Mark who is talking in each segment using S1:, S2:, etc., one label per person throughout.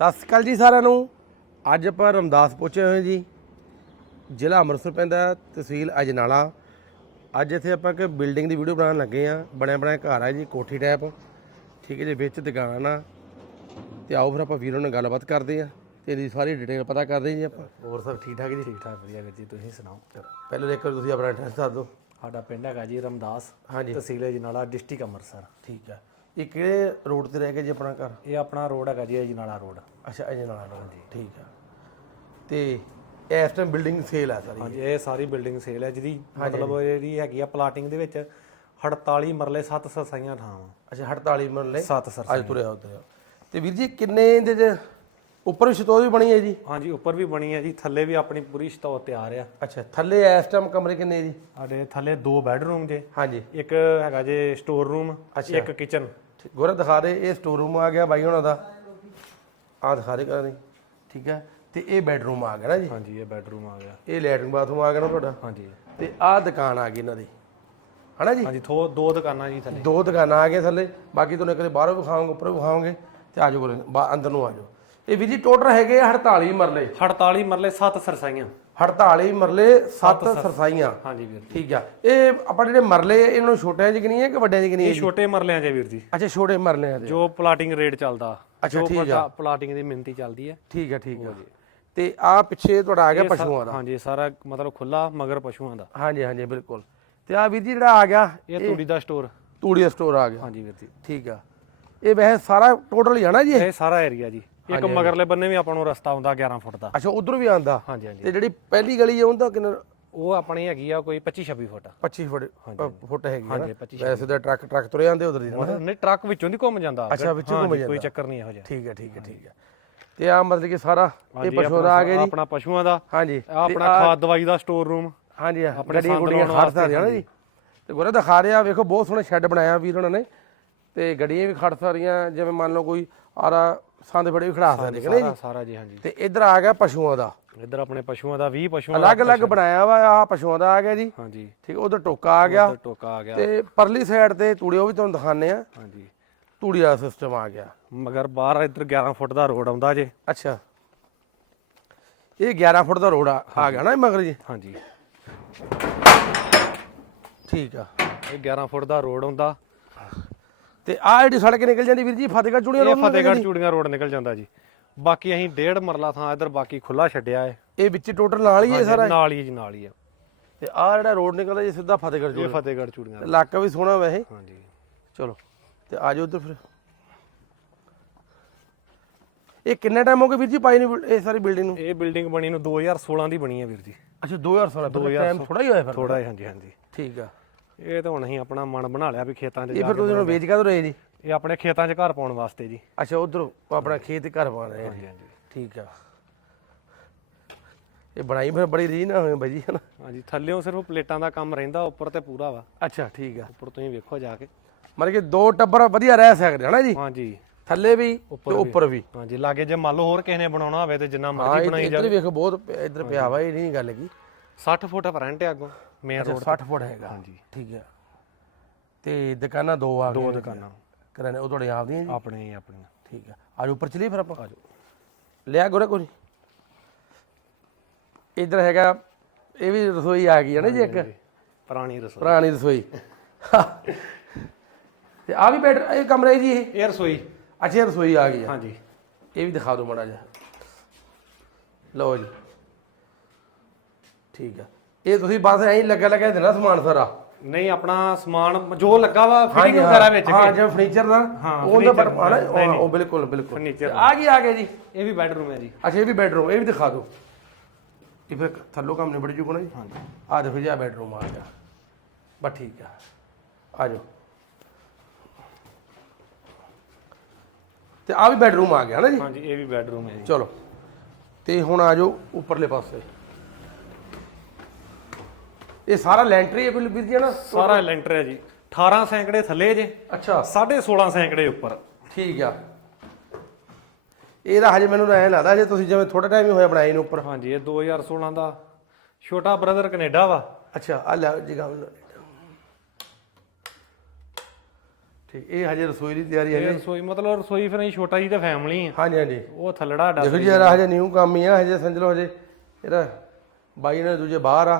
S1: ਸਤਿ ਸ਼੍ਰੀ ਅਕਾਲ ਜੀ ਸਾਰਿਆਂ ਨੂੰ। ਅੱਜ ਆਪਾਂ ਰਮਦਾਸ ਪਹੁੰਚੇ ਹੋਏ ਜੀ। ਜ਼ਿਲ੍ਹਾ ਅੰਮ੍ਰਿਤਸਰ ਪੈਂਦਾ ਹੈ, ਤਹਿਸੀਲ ਅਜਨਾਲਾ। ਅੱਜ ਇੱਥੇ ਆਪਾਂ ਇੱਕ ਬਿਲਡਿੰਗ ਦੀ ਵੀਡੀਓ ਬਣਾਉਣ ਲੱਗੇ ਆ ਬਣਿਆ ਬਣਾਇਆ ਘਰ ਆ ਜੀ ਕੋਠੀ ਟਾਈਪ ਠੀਕ ਹੈ ਜੀ ਵਿੱਚ ਦੁਕਾਨ ਆ। ਤੇ ਆਓ ਫਿਰ ਆਪਾਂ ਵੀਰੋਂ ਨਾਲ ਗੱਲਬਾਤ ਕਰਦੇ ਆ ਤੇ ਇਹਦੀ ਸਾਰੀ ਡਿਟੇਲ ਪਤਾ ਕਰਦੇ ਜੀ ਆਪਾਂ। ਹੋਰ ਸਭ ਠੀਕ ਠਾਕ ਜੀ?
S2: ਠੀਕ ਠਾਕ ਵਧੀਆ ਵੀਰ ਜੀ ਤੁਸੀਂ ਸੁਣਾਓ?
S1: ਪਹਿਲਾਂ ਇੱਕ ਵਾਰ ਤੁਸੀਂ ਆਪਣਾ ਐਡਰੈਸ ਦੱਸ ਦਿਓ।
S2: ਸਾਡਾ ਪਿੰਡ ਹੈਗਾ ਜੀ ਰਮਦਾਸ
S1: ਹਾਂਜੀ।
S2: ਤਹਿਸੀਲ ਅਜਨਾਲਾ ਡਿਸਟ੍ਰਿਕਟ ਅੰਮ੍ਰਿਤਸਰ।
S1: ਠੀਕ ਆ। ਇਹ ਕਿਹੜੇ ਰੋਡ ਤੇ ਰਹਿ ਗਿਆ ਜੀ ਆਪਣਾ ਘਰ?
S2: ਇਹ ਆਪਣਾ ਰੋਡ ਹੈਗਾ ਜੀ ਅਜਨਾਲਾ ਰੋਡ।
S1: ਅੱਛਾ ਅਜਨਾਲਾ ਰੋਡ ਜੀ ਠੀਕ ਆ। ਤੇ ਇਸ ਟਾਈਮ ਬਿਲਡਿੰਗ ਸੇਲ ਆ ਸਾਰੀ।
S2: ਹਾਂਜੀ ਇਹ ਸਾਰੀ ਬਿਲਡਿੰਗ ਸੇਲ ਹੈ ਜਿਹਦੀ ਮਤਲਬ ਜਿਹੜੀ ਹੈਗੀ ਆ ਪਲਾਟਿੰਗ ਦੇ ਵਿੱਚ 48 ਮਰਲੇ 7 ਸਰਸਾਈਆਂ ਥਾਵਾਂ।
S1: ਅੱਛਾ 48 ਮਰਲੇ
S2: 7 ਸਰ
S1: ਅੱਜ ਤੁਰਿਆ ਉਤਰਿਆ ਤੇ ਵੀਰ ਜੀ ਕਿੰਨੇ ਇਹਦੇ ਚ ਉੱਪਰ ਵੀ ਛਤੋ ਵੀ ਬਣੀ ਹੈ ਜੀ?
S2: ਹਾਂਜੀ ਉੱਪਰ ਵੀ ਬਣੀ ਹੈ ਜੀ ਥੱਲੇ ਵੀ ਆਪਣੀ ਪੂਰੀ ਸਟੋਰ ਤਿਆਰ ਆ।
S1: ਅੱਛਾ ਥੱਲੇ ਇਸ ਟਾਈਮ ਕਮਰੇ ਕਿੰਨੇ ਜੀ?
S2: ਸਾਡੇ ਥੱਲੇ ਦੋ ਬੈੱਡਰੂਮ ਜੇ।
S1: ਹਾਂਜੀ।
S2: ਇੱਕ ਹੈਗਾ ਜੇ ਸਟੋਰ ਰੂਮ ਇੱਕ ਕਿਚਨ
S1: ਗੋਰਾ ਦਿਖਾ ਦੇ ਇਹ ਸਟੋਰ ਰੂਮ ਆ ਗਿਆ ਬਾਈ ਹੁਣਾਂ ਦਾ। ਆ ਦਿਖਾ ਦੇ ਕਰਾਂ ਦੀ ਠੀਕ ਹੈ? ਤੇ ਇਹ ਬੈਡਰੂਮ ਆ ਗਿਆ ਨਾ ਜੀ।
S2: ਹਾਂਜੀ ਇਹ ਬੈੱਡਰੂਮ ਆ ਗਿਆ।
S1: ਇਹ ਲੈਟਰਿੰਗ ਬਾਥਰੂਮ ਆ ਗਿਆ ਨਾ ਤੁਹਾਡਾ।
S2: ਹਾਂਜੀ।
S1: ਤੇ ਆਹ ਦੁਕਾਨ ਆ ਗਈ ਇਹਨਾਂ ਦੀ। ਹਨਾ ਜੀ?
S2: ਹਾਂਜੀ ਥੋ ਦੋ ਦੁਕਾਨਾਂ ਜੀ ਥੱਲੇ।
S1: ਦੋ ਦੁਕਾਨਾਂ ਆ ਗਈਆਂ ਥੱਲੇ। ਬਾਕੀ ਤੁਹਾਨੂੰ ਕਦੇ ਬਾਹਰੋਂ ਵਿਖਾਵਾਂਗੇ ਉੱਪਰੋਂ ਵਿਖਾਵਾਂਗੇ ਤੇ ਆਜੋ ਕੋਲੇ ਅੰਦਰ ਨੂੰ ਆਜੋ ਇਹ ਵੀਰ ਜੀ ਟੋਟਲ ਹੈਗੇ ਆ 48 ਮਰਲੇ।
S2: 48 ਮਰਲੇ 7 ਸਰਸਾਈਆਂ।
S1: 48 ਮਰਲੇ 7 ਸਰਸਾਈਆਂ।
S2: ਹਾਂਜੀ ਵੀਰ ਜੀ।
S1: ਠੀਕ ਆ। ਇਹ ਆਪਾਂ ਜਿਹੜੇ ਮਰਲੇ ਇਹਨਾਂ ਨੂੰ ਛੋਟਿਆਂ ਚ ਗਿਣੀ ਹੈ ਕਿ ਵੱਡਿਆਂ ਚ ਗਿਣੀ ਹੈ
S2: ਇਹ ਛੋਟੇ ਮਰਲਿਆਂ ਜੇ ਵੀਰ ਜੀ।
S1: ਅੱਛਾ ਛੋਟੇ ਮਰਲੇ ਆ ਦੇ
S2: ਜੋ ਪਲਾਟਿੰਗ ਰੇਟ ਚੱਲਦਾ।
S1: ਅੱਛਾ,
S2: ਜੋ ਪਲਾਟਿੰਗ ਦੀ ਮਿੰਤੀ ਚੱਲਦੀ ਹੈ।
S1: ਠੀਕ ਆ ਠੀਕ ਆ। ਤੇ ਆ ਪਿੱਛੇ ਤੁਹਾਡਾ ਆ ਗਿਆ ਪਸ਼ੂਆਂ ਦਾ।
S2: ਹਾਂਜੀ ਸਾਰਾ ਮਤਲਬ ਖੁੱਲਾ ਮਗਰ ਪਸ਼ੂਆਂ ਦਾ।
S1: ਹਾਂਜੀ ਹਾਂਜੀ ਬਿਲਕੁਲ। ਤੇ ਆ ਵੀਰ ਜੀ ਜਿਹੜਾ ਆ ਗਿਆ
S2: ਇਹ ਤੂੜੀ ਦਾ ਸਟੋਰ
S1: ਤੂੜੀ ਦਾ ਸਟੋਰ ਆ ਗਿਆ।
S2: ਹਾਂਜੀ ਵੀਰ ਜੀ।
S1: ਠੀਕ ਆ। ਇਹ ਵੈਸੇ ਸਾਰਾ ਟੋਟਲ ਹੀ ਆ ਨਾ ਜੀ? ਇਹ?
S2: ਸਾਰਾ ਏਰੀਆ ਜੀ। ਇੱਕ ਮਗਰਲੇ ਬੰਨੇ ਵੀ ਆਪਾਂ ਨੂੰ ਰਸਤਾ ਆਉਂਦਾ 11 ਫੁੱਟ ਦਾ।
S1: ਅੱਛਾ ਉਧਰ ਵੀ ਆਂਦਾ
S2: ਹਾਂਜੀ ਹਾਂਜੀ।
S1: ਤੇ ਜਿਹੜੀ ਪਹਿਲੀ ਗਲੀ ਹੈ ਉਹਦਾ ਕਿੰਨਾ
S2: ਉਹ ਆਪਣੀ ਹੈਗੀ ਆ ਕੋਈ 25 26 ਫੁੱਟ
S1: 25 ਫੁੱਟ ਫੁੱਟ ਹੈਗੀ
S2: ਹਾਂਜੀ,
S1: ਨਾ।
S2: 25
S1: ਵੈਸੇ ਤਾਂ ਟਰੱਕ ਟਰੱਕ ਤੁਰੇ ਜਾਂਦੇ ਉਧਰ ਦੀ
S2: ਨਹੀਂ ਟਰੱਕ ਵਿੱਚੋਂ ਦੀ ਘੁੰਮ ਜਾਂਦਾ।
S1: ਅੱਛਾ, ਵਿੱਚੋਂ ਘੁੰਮ
S2: ਕੋਈ
S1: ਜਾਂਦਾ।
S2: ਚੱਕਰ ਨਹੀਂ ਇਹੋ ਜਿਹਾ।
S1: ਠੀਕ ਹੈ ਠੀਕ ਹੈ ਠੀਕ ਹੈ। ਤੇ ਆ ਮਤਲਬ ਕਿ ਸਾਰਾ ਇਹ ਪਸ਼ੂਆਂ ਦਾ ਆ ਗਿਆ ਜੀ।
S2: ਆਪਣਾ ਪਸ਼ੂਆਂ ਦਾ।
S1: ਹਾਂਜੀ।
S2: ਆਪਣਾ ਖਾਦ ਦਵਾਈ ਦਾ ਸਟੋਰ ਰੂਮ
S1: ਹਾਂਜੀ
S2: ਆਪਣੇ
S1: ਗੱਡੀਆਂ
S2: ਸੰਦ
S1: ਗੁੱਡੀਆਂ
S2: ਲਾਉਣ
S1: ਖੜ ਸਕਦੀਆਂ ਨਾ ਜੀ। ਤੇ ਗੁਰੇ ਦਿਖਾ ਰਿਹਾ ਵੇਖੋ ਬਹੁਤ ਸੋਹਣਾ ਸ਼ੈੱਡ ਬਣਾਇਆ ਵੀਰ ਉਹਨਾਂ ਨੇ। ਤੇ ਗੱਡੀਆਂ ਵੀ ਖੜ ਸਕਦੀਆਂ ਜਿਵੇਂ ਮੰਨ ਲਓ ਕੋਈ ਆਰਾ ਸੰਦ ਬੜੇ ਵੀ ਖੜਾ ਸਕਦੇ ਕਿ ਨਹੀਂ
S2: ਸਾਰਾ ਸਾਰਾ ਜੀ ਹਾਂਜੀ।
S1: ਤੇ ਇੱਧਰ ਆ ਗਿਆ ਪਸ਼ੂਆਂ ਦਾ।
S2: ਇੱਧਰ ਆਪਣੇ ਪਸ਼ੂਆਂ ਦਾ 20 ਪਸ਼ੂਆਂ ਦਾ
S1: ਅਲੱਗ-ਅਲੱਗ ਬਣਾਇਆ ਵਾ ਆ ਪਸ਼ੂਆਂ ਦਾ ਆ ਗਿਆ ਜੀ।
S2: ਹਾਂਜੀ।
S1: ਠੀਕ ਉਧਰ ਟੋਕਾ ਆ ਗਿਆ।
S2: ਉੱਧਰ ਟੋਕਾ ਆ ਗਿਆ।
S1: ਤੇ ਪਰਲੀ ਸਾਈਡ ਤੇ ਤੂੜੀ ਉਹ ਵੀ ਤੁਹਾਨੂੰ ਦਿਖਾਣੇ ਆ
S2: ਹਾਂਜੀ।
S1: ਤੂੜੀ ਦਾ ਸਿਸਟਮ ਆ ਗਿਆ।
S2: ਮਗਰ ਬਾਹਰ ਇੱਧਰ 11 ਫੁੱਟ ਦਾ ਰੋਡ ਆਉਂਦਾ ਜੇ।
S1: ਅੱਛਾ। ਇਹ 11 ਫੁੱਟ ਦਾ ਰੋਡ ਆ ਗਿਆ ਨਾ ਮਗਰ ਜੀ?
S2: ਹਾਂਜੀ।
S1: ਠੀਕ ਆ।
S2: ਇਹ 11 ਫੁੱਟ ਦਾ ਰੋਡ ਆਉਂਦਾ।
S1: ਤੇ ਆ ਜਿਹੜੀ ਸੜਕ ਨਿਕਲ ਜਾਂਦੀ ਵੀਰ ਜੀ ਫਤਿਹਗੜ੍ਹ ਚੂੜੀਆਂ
S2: ਇਹ
S1: ਰੋਡ ਨੂੰ
S2: ਫਤਿਹਗੜ੍ਹ ਚੂੜੀਆਂ ਰੋਡ ਨਿਕਲ ਜਾਂਦਾ ਜੀ। ਬਾਕੀ ਅਸੀਂ ਡੇਢ ਮਰਲਾ ਥਾਂ ਇੱਧਰ ਬਾਕੀ ਖੁੱਲਾ ਛੱਡਿਆ ਹੈ।
S1: ਇਹ ਵਿੱਚ ਟੋਟਲ ਨਾਲ ਹੀ ਹੈ ਸਾਰਾ
S2: ਨਾਲ ਹੀ ਜੀ ਨਾਲ ਹੀ ਆ
S1: ਤੇ ਆ ਜਿਹੜਾ ਰੋਡ ਨਿਕਲਦਾ ਜੀ ਸਿੱਧਾ ਫਤਿਹਗੜ੍ਹ
S2: ਇਹ ਫਤਿਹਗੜ੍ਹ ਚੂੜੀਆਂ
S1: ਤੇ ਇਲਾਕਾ ਵੀ ਸੋਹਣਾ ਵੈਸੇ।
S2: ਹਾਂਜੀ।
S1: ਚਲੋ ਤੇ ਆਜੋ ਉਧਰ ਫਿਰ। ਇਹ ਕਿੰਨਾ ਟਾਈਮ ਹੋ ਗਿਆ ਵੀਰ ਜੀ ਪਾਈ ਨੂੰ ਇਹ ਸਾਰੀ ਬਿਲਡਿੰਗ ਨੂੰ?
S2: ਇਹ ਬਿਲਡਿੰਗ ਬਣੀ ਨੂੰ 2016 ਦੀ ਬਣੀ ਹੈ ਵੀਰ ਜੀ।
S1: ਅੱਛਾ 2016 ਤੋਂ ਟਾਈਮ ਥੋੜਾ ਹੀ ਹੋਇਆ ਫਿਰ।
S2: ਥੋੜਾ ਹਾਂਜੀ ਹਾਂਜੀ।
S1: ਠੀਕ ਆ।
S2: ਇਹ ਤਾਂ ਹੁਣ ਅਸੀਂ ਆਪਣਾ ਮਨ ਬਣਾ ਲਿਆ ਵੀ ਖੇਤਾਂ 'ਚ
S1: ਇਹ
S2: ਜਾ
S1: ਫਿਰ ਤੁਸੀਂ ਹੁਣ ਵੇਚ ਕਾ ਰਹੇ ਜੀ?
S2: ਇਹ ਆਪਣੇ ਖੇਤਾਂ 'ਚ ਘਰ ਪਾਉਣ ਵਾਸਤੇ ਜੀ।
S1: ਅੱਛਾ ਉਧਰ ਆਪਣਾ ਖੇਤ ਘਰ ਬਣਾ ਰਹੇ
S2: ਹਾਂਜੀ ਹਾਂਜੀ।
S1: ਠੀਕ ਆ। ਇਹ ਬਣਾਈ ਫਿਰ ਬੜੀ ਰੀ ਨਾ ਹੋਏ ਬਾਈ ਜੀ ਹਨਾ?
S2: ਹਾਂਜੀ ਥੱਲੇੋਂ ਸਿਰਫ ਪਲੇਟਾਂ ਦਾ ਕੰਮ ਰਹਿੰਦਾ ਉੱਪਰ ਤੇ ਪੂਰਾ ਵਾ।
S1: ਅੱਛਾ ਠੀਕ ਆ।
S2: ਉੱਪਰ ਤੁਸੀਂ ਵੇਖੋ ਜਾ ਕੇ।
S1: ਮਤਲਬ ਕਿ ਦੋ ਟੱਬਰ ਵਧੀਆ ਰਹਿ ਸਕਦੇ ਹਨਾ ਜੀ?
S2: ਹਾਂਜੀ।
S1: ਥੱਲੇ ਵੀ ਤੇ ਉੱਪਰ ਵੀ।
S2: ਹਾਂਜੀ ਲਾਗੇ ਜੇ ਮੰਨ ਲਓ ਹੋਰ ਕਿਸੇ ਨੇ ਬਣਾਉਣਾ ਹੋਵੇ ਤੇ ਜਿੰਨਾ
S1: ਹਾਂ
S2: ਮਰਜ਼ੀ ਬਣਾਈ
S1: ਇੱਧਰ ਵੇਖੋ ਬਹੁਤ ਪ- ਇੱਧਰ ਪਿਆ ਵਾ ਇਹ ਨਹੀਂ ਗੱਲ ਕੀ
S2: 60 ਫੁੱਟ ਫਰੰਟ ਹੈ ਅੱਗੋਂ। ਮੇਨ
S1: ਅੱਛਾ
S2: ਰੋਡ
S1: 60 ਫੁੱਟ ਹੈਗਾ।
S2: ਹਾਂਜੀ।
S1: ਠੀਕ ਆ ਤੇ ਦੁਕਾਨਾਂ ਦੋ ਆ
S2: ਦੋ
S1: ਗਈਆਂ
S2: ਦੁਕਾਨਾਂ।
S1: ਕਰਾਨੇ ਉਹ ਤੁਹਾਡੇ ਆਪਦੀਆਂ ਜੀ?
S2: ਆਪਣੇ ਹੀ ਆਪਣੀਆਂ।
S1: ਠੀਕ ਆ ਆਜੋ ਉੱਪਰ ਚਲੀਏ ਫਿਰ ਆਪਾਂ। ਆਜੋ। ਲਿਆ ਗੋਰਾ ਕੋਈ ਇੱਧਰ ਹੈਗਾ ਇਹ ਵੀ ਰਸੋਈ ਆ ਗਈ ਹੈ ਨਾ ਜੀ ਇੱਕ?
S2: ਪੁਰਾਣੀ ਰਸੋਈ।
S1: ਪੁਰਾਣੀ ਰਸੋਈ। ਤੇ ਆ ਵੀ ਬੈਡ ਇਹ ਕਮਰੇ ਜੀ ਇਹ?
S2: ਇਹ ਰਸੋਈ।
S1: ਅੱਛਾ ਇਹ ਰਸੋਈ ਆ ਗਈ ਆ
S2: ਹਾਂਜੀ।
S1: ਇਹ ਵੀ ਦਿਖਾ ਦਿਓ ਮਾੜਾ ਜਿਹਾ। ਲਓ ਜੀ। ਠੀਕ ਆ ਇਹ ਤੁਸੀਂ ਬਸ ਐਂ ਲੱਗਾ ਲੱਗਾ ਦੇਣਾ ਸਮਾਨ ਸਾਰਾ।
S2: ਨਹੀਂ ਆਪਣਾ ਸਮਾਨ ਜੋ ਲੱਗਾ ਵਾ ਫਿਟਿੰਗ ਵਗੈਰਾ ਵਿੱਚ
S1: ਹਾਂ ਜਿਵੇਂ ਫਰਨੀਚਰ ਦਾ
S2: ਹਾਂ,
S1: ਉਹਦਾ ਪਰ
S2: furniture,
S1: ਹਨਾ,
S2: ਨਹੀਂ,
S1: ਉਹ- ਉਹ ਬਿਲਕੁਲ ਬਿਲਕੁਲ।
S2: Furniture
S1: ਆ ਗਈ ਆ ਗਿਆ ਜੀ।
S2: ਇਹ ਵੀ ਬੈਡਰੂਮ ਹੈ ਜੀ।
S1: ਅੱਛਾ ਇਹ ਵੀ ਬੈਡਰੂਮ ਇਹ ਵੀ ਦਿਖਾ ਦਿਓ। ਇਹ ਫਿਰ ਥੱਲੋਂ ਕੰਮ ਨਿਬੜ ਜੂਗਾ ਨਾ ਜੀ?
S2: ਹਾਂਜੀ।
S1: ਆ ਦੇਖੋ ਜੀ ਆ ਬੈਡਰੂਮ ਆ ਗਿਆ। ਬਸ ਠੀਕ ਆ। ਆ ਜਾਓ। ਤੇ ਆ ਵੀ ਬੈਡਰੂਮ ਆ ਗਿਆ ਨਾ ਜੀ?
S2: ਹਾਂਜੀ ਇਹ ਵੀ ਬੈਡਰੂਮ ਹੈ ਜੀ।
S1: ਚਲੋ। ਤੇ ਹੁਣ ਆ ਜਾਓ ਉੱਪਰਲੇ ਪਾਸੇ। ਇਹ ਸਾਰਾ ਲੈਂਟਰੀ ਹੈ ਵੀਰ ਜੀ ਨਾ?
S2: ਸਾਰਾ ਲੈਂਟਰ ਹੈ ਜੀ। 18 ਸੈਂਕੜੇ ਥੱਲੇ ਜੇ।
S1: ਅੱਛਾ।
S2: 16.5 ਸੈਂਕੜੇ ਉੱਪਰ।
S1: ਠੀਕ ਆ। ਇਹਦਾ ਹਜੇ ਮੈਨੂੰ ਐਂ ਲੱਗਦਾ ਜੇ ਤੁਸੀਂ ਜਿਵੇਂ ਥੋੜਾ ਟਾਈਮ ਹੀ ਹੋਇਆ ਬਣਾਏ ਨੂੰ ਉੱਪਰ।
S2: ਹਾਂਜੀ ਇਹ 2016 ਦਾ ਛੋਟਾ ਬ੍ਰਦਰ ਕੈਨੇਡਾ ਵਾ।
S1: ਅੱਛਾ ਆ ਲੈ ਜੀ ਗੱਲ ਠੀਕ ਇਹ ਹਜੇ ਰਸੋਈ ਦੀ ਤਿਆਰੀ ਹੈ
S2: ਇਹ ਰਸੋਈ ਮਤਲਬ ਰਸੋਈ ਫਿਰ ਅਸੀਂ ਛੋਟਾ ਜੀ ਤੇ ਫੈਮਿਲੀ ਆ।
S1: ਹਾਂਜੀ ਹਾਂਜੀ।
S2: ਉਹ ਥੱਲੜਾ ਡਾ
S1: ਦੇਖੋ ਜੀ ਯਾਰ ਹਜੇ ਨਿਊ ਕੰਮ ਹੀ ਆ ਹਜੇ ਸਮਝ ਲਓ ਹਜੇ। ਇਹਦਾ ਬਾਈ ਨੇ ਦੂਜੇ ਬਾਹਰ ਆ।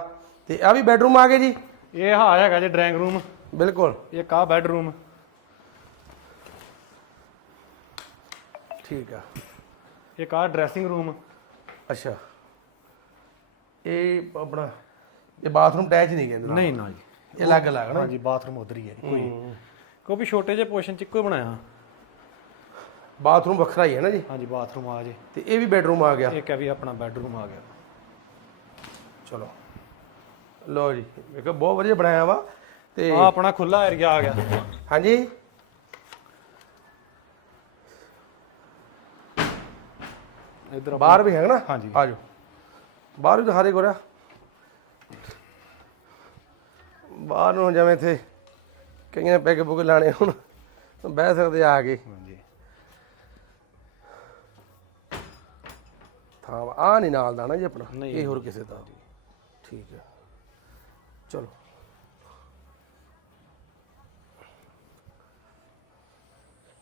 S1: ਤੇ ਆ ਵੀ ਬੈਡਰੂਮ ਆ ਗਏ ਜੀ?
S2: ਇਹ ਹਾਂ ਹੈਗਾ ਜੀ ਡਰਾਇੰਗ ਰੂਮ।
S1: ਬਿਲਕੁਲ।
S2: ਇਹ ਕਾ ਬੈਡਰੂਮ।
S1: ਠੀਕ ਆ।
S2: ਇਹ ਕਾ ਡਰੈਸਿੰਗ ਰੂਮ।
S1: ਅੱਛਾ। ਇਹ ਆਪਣਾ ਇਹ ਬਾਥਰੂਮ ਅਟੈਚ ਨਹੀਂ ਕਹਿੰਦੇ
S2: ਨਹੀਂ ਨਾ ਜੀ।
S1: ਇਹ ਅਲੱਗ ਅਲੱਗ ਨਾ?
S2: ਹਾਂਜੀ ਬਾਥਰੂਮ ਉਧਰ ਹੀ ਹੈ ਜੀ, ਕੋਈ ਕਿਉਂਕਿ ਛੋਟੇ ਜਿਹੇ ਪੋਰਸ਼ਨ ਚ ਇੱਕੋ ਹੀ ਬਣਾਇਆ।
S1: ਬਾਥਰੂਮ ਵੱਖਰਾ ਹੀ ਹੈ ਨਾ ਜੀ?
S2: ਹਾਂਜੀ ਬਾਥਰੂਮ ਆ ਜੇ।
S1: ਤੇ ਇਹ ਵੀ ਬੈਡਰੂਮ ਆ ਗਿਆ।
S2: ਇੱਕ ਹੈ ਵੀ ਆਪਣਾ ਬੈਡਰੂਮ ਆ ਗਿਆ।
S1: ਚਲੋ। ਲਓ ਜੀ ਵੇਖੋ ਬਹੁਤ ਵਧੀਆ ਬਣਾਇਆ ਵਾ ਤੇ
S2: ਆ ਆਪਣਾ ਖੁੱਲਾ ਏਰੀਆ ਆ ਗਿਆ।
S1: ਹਾਂਜੀ।
S2: ਇਧਰ
S1: ਬਾਹਰ ਵੀ ਹੈਗਾ ਨਾ?
S2: ਹਾਂਜੀ।
S1: ਆ ਜਾਓ। ਬਾਹਰ ਵੀ ਦਿਖਾ ਦੇ ਗੋਰਾ। ਬਾਹਰ ਨੂੰ ਜਿਵੇਂ ਇੱਥੇ ਕਈਆਂ ਨੇ ਪੈਗ ਪੁਗ ਲਾਣੇ ਹੁਣ ਬਹਿ ਸਕਦੇ ਆ ਕੇ।
S2: ਹਾਂਜੀ।
S1: ਥਾਂ ਆ ਨਹੀਂ ਨਾਲ ਦਾ ਨਾ ਜੀ ਆਪਣਾ। ਇਹ ਹੋਰ ਕਿਸੇ ਦਾ। ਠੀਕ ਹੈ। ਚਲੋ।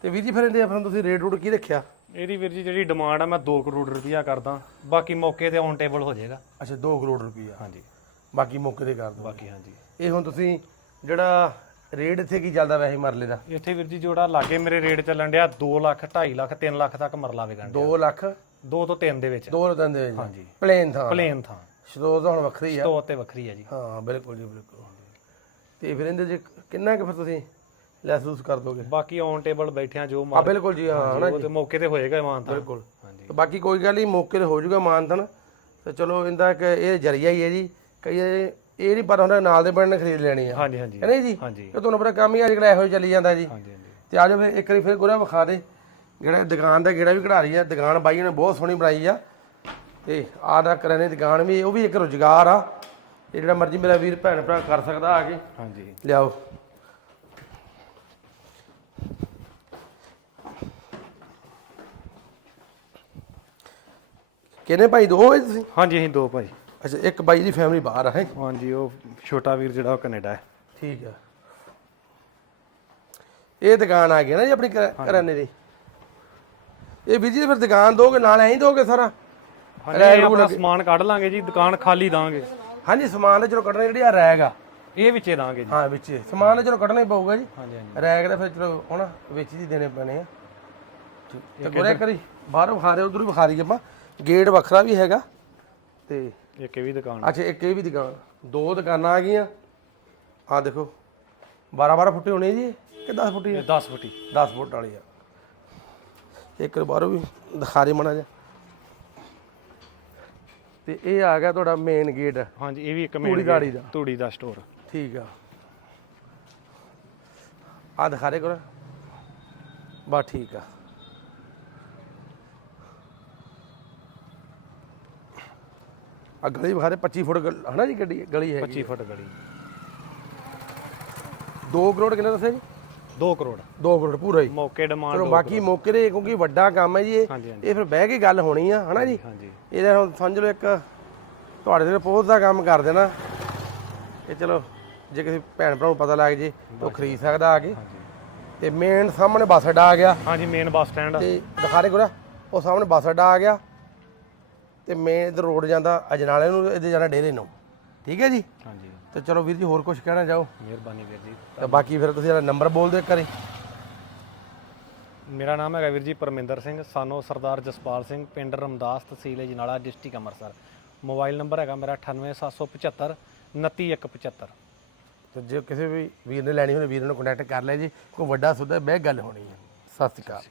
S1: ਤੇ ਵੀਰ ਜੀ ਫਿਰ ਇਹਦੇ ਆਪਣਾ ਤੁਸੀਂ ਰੇਟ ਰੂਟ ਕੀ ਰੱਖਿਆ?
S2: ਇਹਦੀ ਵੀਰ ਜੀ ਜਿਹੜੀ ਡਿਮਾਂਡ ਆ ਮੈਂ 2 ਕਰੋੜ ਰੁਪਇਆ ਕਰਦਾ। ਬਾਕੀ ਮੌਕੇ ਤੇ ਔਨ ਟੇਬਲ ਹੋ ਜਾਏਗਾ।
S1: ਅੱਛਾ 2 ਕਰੋੜ ਰੁਪਈਆ।
S2: ਹਾਂਜੀ।
S1: ਬਾਕੀ ਮੌਕੇ ਤੇ ਕਰ ਦੋ
S2: ਬਾਕੀ ਹਾਂਜੀ।
S1: ਇਹ ਹੁਣ ਤੁਸੀਂ ਜਿਹੜਾ ਰੇਟ ਇੱਥੇ ਕੀ ਚੱਲਦਾ ਵੈਸੇ ਮਰਲੇ ਦਾ?
S2: ਇੱਥੇ ਵੀਰ ਜੀ ਜੋੜਾ ਲਾਗੇ ਮੇਰੇ ਰੇਟ ਚੱਲਣ ਡਿਆ 2 ਲੱਖ 2.5 ਲੱਖ 3 ਲੱਖ ਤੱਕ ਮਰਲਾ ਵਿਕਣ
S1: 2 ਲੱਖ?
S2: 2 ਤੋਂ 3 ਦੇ ਵਿੱਚ।
S1: 2 ਰਤਨ ਦੇ ਵਿੱਚ।
S2: ਹਾਂਜੀ।
S1: ਪਲੇਨ ਥਾਂ।
S2: ਪਲੇਨ ਥਾਂ।
S1: ਸਟੋਰ ਤਾਂ ਹੁਣ ਵੱਖਰੀ ਆ।
S2: ਤੋਂ ਤੇ ਵੱਖਰੀ ਹੈ ਜੀ।
S1: ਹਾਂ ਬਿਲਕੁਲ ਜੀ ਬਿਲਕੁਲ। ਤੇ ਫਿਰ ਇਹਦੇ ਚ ਕਿੰਨਾ ਕੁ ਫਿਰ ਤੁਸੀਂ ਲੈਸ ਲੂਸ ਕਰ ਦੋਗੇ?
S2: ਬਾਕੀ ਔਨ ਟੇਬਲ ਬੈਠਿਆਂ ਜੋ
S1: ਆ
S2: ਮਾਰ
S1: ਬਿਲਕੁਲ ਜੀ ਹਾਂ ਨਾ
S2: ਉਹ ਤੇ ਮੌਕੇ ਤੇ ਹੋਏਗਾ ਇਮਾਨ ਤਾਂ
S1: ਬਿਲਕੁਲ।
S2: ਹਾਂਜੀ।
S1: ਤੇ ਬਾਕੀ ਕੋਈ ਗੱਲ ਨਹੀਂ ਮੌਕੇ ਤੇ ਹੋ ਜਾਊਗਾ ਮਾਨਤਨ ਤੇ ਚਲੋ ਇਹਦਾ ਇੱਕ ਇਹ ਜਰੀਆ ਹੀ ਹੈ ਜੀ। ਕਈ ਇਹ ਇਹ ਨਹੀਂ ਪਤਾ ਹੁੰਦਾ ਨਾਲ ਦੇ ਬਣਨੇ ਖਰੀਦ ਲੈਣੀ ਆ।
S2: ਹਾਂਜੀ ਹਾਂਜੀ।
S1: ਹੈ ਜੀ?
S2: ਹਾਂਜੀ।
S1: ਇਹ ਤੁਹਾਨੂੰ ਪਤਾ ਕੰਮ ਹੀ ਅੱਜ ਕੱਲ੍ਹ ਇਹੋ ਹੀ ਚੱਲੀ ਜਾਂਦਾ ਜੀ।
S2: ਹਾਂਜੀ ਹਾਂਜੀ।
S1: ਤੇ ਆਜੋ ਫਿਰ ਇੱਕ ਵਾਰੀ ਫਿਰ ਗੁਰਾ ਵਿਖਾ ਦੇ। ਜਿਹੜਾ ਦੁਕਾਨ ਦਾ ਗੇੜਾ ਵੀ ਕਢਾ ਰਹੀ ਆ। ਦੁਕਾਨ ਬਾਈ ਨੇ ਬਹੁਤ ਸੋਹਣੀ ਬਣਾਈ ਆ। ਤੇ ਆਹ ਦਾ ਕਰਿਆਨੇ ਦੀ ਦੁਕਾਨ ਵੀ ਉਹ ਵੀ ਇੱਕ ਰੁਜ਼ਗਾਰ ਆ। ਇਹ ਜਿਹੜਾ ਮਰਜ਼ੀ ਮੇਰਾ ਵੀਰ ਭੈਣ ਭਰਾ ਕਰ ਸਕਦਾ ਆ ਕੇ।
S2: ਹਾਂਜੀ।
S1: ਲਿਆਓ। ਕਿਹਨੇ ਭਾਈ? ਦੋ ਹੋਏ ਤੁਸੀਂ?
S2: ਹਾਂਜੀ ਅਸੀਂ ਦੋ ਭਾਈ।
S1: ਅੱਛਾ ਇੱਕ ਬਾਈ ਦੀ ਫੈਮਿਲੀ ਬਾਹਰ ਆ ਹੈ?
S2: ਹਾਂਜੀ ਉਹ ਛੋਟਾ ਵੀਰ ਜਿਹੜਾ ਉਹ ਕੈਨੇਡਾ ਹੈ।
S1: ਠੀਕ ਆ। ਇਹ ਦੁਕਾਨ ਆ ਗਈ ਨਾ ਜੀ ਆਪਣੀ ਕਰ- ਕਰਿਆਨੇ ਦੀ। ਇਹ ਵੀਰ ਜੀ ਫਿਰ ਦੁਕਾਨ ਦੋਗੇ ਨਾਲ ਐਂ ਹੀ ਦੋਗੇ ਸਾਰਾ?
S2: ਹਾਂਜੀ ਆਪਣਾ ਸਮਾਨ ਕੱਢ ਲਾਂਗੇ ਜੀ ਦੁਕਾਨ ਖਾਲੀ ਦਾਂਗੇ।
S1: ਹਾਂਜੀ ਸਮਾਨ ਤਾਂ ਚਲੋ ਕੱਢਣਾ ਜਿਹੜੀ ਆ ਰੈਗ ਆ।
S2: ਇਹ ਵਿੱਚੇ ਦਾਂਗੇ ਜੀ।
S1: ਹਾਂ ਵਿੱਚ। ਸਮਾਨ ਤਾਂ ਚਲੋ ਕੱਢਣਾ ਹੀ ਪਊਗਾ ਜੀ।
S2: ਹਾਂਜੀ ਹਾਂਜੀ।
S1: ਰੈਗ ਦਾ ਫਿਰ ਚਲੋ ਹੁਣ ਵਿੱਚ ਹੀ ਦੇਣੇ ਪੈਣੇ ਆ। ਤੇ ਗੁਰੇ ਕਰੀ ਬਾਹਰ ਵਿਖਾ ਰਹੇ ਉਧਰ ਵੀ ਵਿਖਾ ਰਹੀ ਆਪਾਂ। ਗੇਟ ਵੱਖਰਾ ਵੀ ਹੈਗਾ ਤੇ
S2: ਇੱਕ ਇਹ ਵੀ ਦੁਕਾਨ
S1: ਅੱਛਾ ਇੱਕ ਇਹ ਵੀ ਦੁਕਾਨ। ਦੋ ਦੁਕਾਨਾਂ ਆ ਗਈਆਂ। ਆ ਦੇਖੋ 12 12 ਫੁੱਟੇ ਹੋਣੇ ਜੀ ਕਿ 10 ਫੁੱਟੀ ਆ
S2: 10 ਫੁੱਟੀ।
S1: 10 ਫੁੱਟ ਵਾਲੀ ਆ। ਇੱਕ ਬਾਹਰੋਂ ਵੀ ਦਿਖਾ ਦੇ ਮਣਾ ਜਾ ਤੇ ਇਹ ਆ ਗਿਆ ਤੁਹਾਡਾ ਮੇਨ ਗੇਟ
S2: ਹਾਂਜੀ ਇਹ ਵੀ ਇੱਕ ਮੇਨ
S1: ਗਾੜੀ ਦਾ।
S2: ਤੂੜੀ ਦਾ ਸਟੋਰ
S1: ਠੀਕ ਆ। ਆ ਦਿਖਾ ਦੇ ਕਰੋ ਬਸ ਠੀਕ ਆ। ਆ ਗਲੀ ਵਿਖਾ ਦੇ 25 ਫੁੱਟ ਹਨਾ ਜੀ ਗੱਡੀ ਗਲੀ ਹੈ
S2: 25 ਫੁੱਟ ਗਲੀ।
S1: 2 ਕਰੋੜ ਕਿੰਨੇ ਦੱਸਿਆ ਜੀ?
S2: 2 ਕਰੋੜ।
S1: 2 ਕਰੋੜ ਪੂਰਾ ਹੀ।
S2: ਮੌਕੇ ਡਿਮਾਂਡ
S1: ਚਲੋ ਬਾਕੀ ਮੌਕੇ ਦੇ ਕਿਉਂਕਿ ਵੱਡਾ ਕੰਮ ਹੈ ਜੀ ਇਹ।
S2: ਹਾਂਜੀ ਹਾਂਜੀ।
S1: ਇਹ ਫਿਰ ਬਹਿ ਕੇ ਗੱਲ ਹੋਣੀ ਆ ਹਨਾ ਜੀ?
S2: ਹਾਂਜੀ
S1: ਇਹਦਾ ਹੁਣ ਸਮਝ ਲਓ ਇੱਕ ਤੁਹਾਡੇ ਦੇ ਪੋਸਟ ਦਾ ਕੰਮ ਕਰ ਦੇਣਾ। ਇਹ ਚਲੋ ਜੇ ਕਿਸੇ ਭੈਣ ਭਰਾ ਨੂੰ ਪਤਾ ਲੱਗ ਜੇ ਤਾਂ ਉਹ ਖਰੀਦ ਸਕਦਾ ਆ ਕੇ। ਤੇ ਮੇਨ ਸਾਹਮਣੇ ਬੱਸ ਅੱਡਾ ਆ ਗਿਆ।
S2: ਹਾਂਜੀ ਮੇਨ ਬੱਸ ਸਟੈਂਡ
S1: ਤੇ ਦਿਖਾ ਦੇ ਗੁਰਾ ਉਹ ਸਾਹਮਣੇ ਬੱਸ ਅੱਡਾ ਆ ਗਿਆ। ਤੇ ਮੇਨ ਇਧਰ ਰੋਡ ਜਾਂਦਾ ਅਜਨਾਲੇ ਨੂੰ ਇਹਦੇ ਜਾਣਾ ਡੇਰੇ ਨੂੰ। ਠੀਕ ਹੈ ਜੀ?
S2: ਹਾਂਜੀ।
S1: ਤੇ ਚਲੋ ਵੀਰ ਜੀ ਹੋਰ ਕੁਝ ਕਹਿਣਾ ਚਾਹੋ?
S2: ਮਿਹਰਬਾਨੀ ਵੀਰ ਜੀ।
S1: ਤੇ ਬਾਕੀ ਫਿਰ ਤੁਸੀਂ ਇਹਦਾ ਨੰਬਰ ਬੋਲ ਦਿਓ ਕਰੇ
S2: ਮੇਰਾ ਨਾਮ ਹੈਗਾ ਵੀਰ ਜੀ ਪਰਮਿੰਦਰ ਸਿੰਘ ਸਾਨੋ ਸਰਦਾਰ ਜਸਪਾਲ ਸਿੰਘ ਪਿੰਡ Ramdas tehsil Ajnala district Amritsar. Mobile number ਹੈਗਾ ਮੇਰਾ 98775 29175
S1: ਤੇ ਜੇ ਕਿਸੇ ਵੀ ਵੀਰ ਨੇ ਲੈਣੀ ਹੋਵੇ ਵੀਰ ਨੂੰ ਕੰਟੈਕਟ ਕਰ ਲਿਆ ਜੀ। ਕੋਈ ਵੱਡਾ ਸੁਧਾ ਬਹਿ ਗੱਲ ਹੋਣੀ ਹੈ। ਸਤਿ ਸ਼੍ਰੀ ਅਕਾਲ।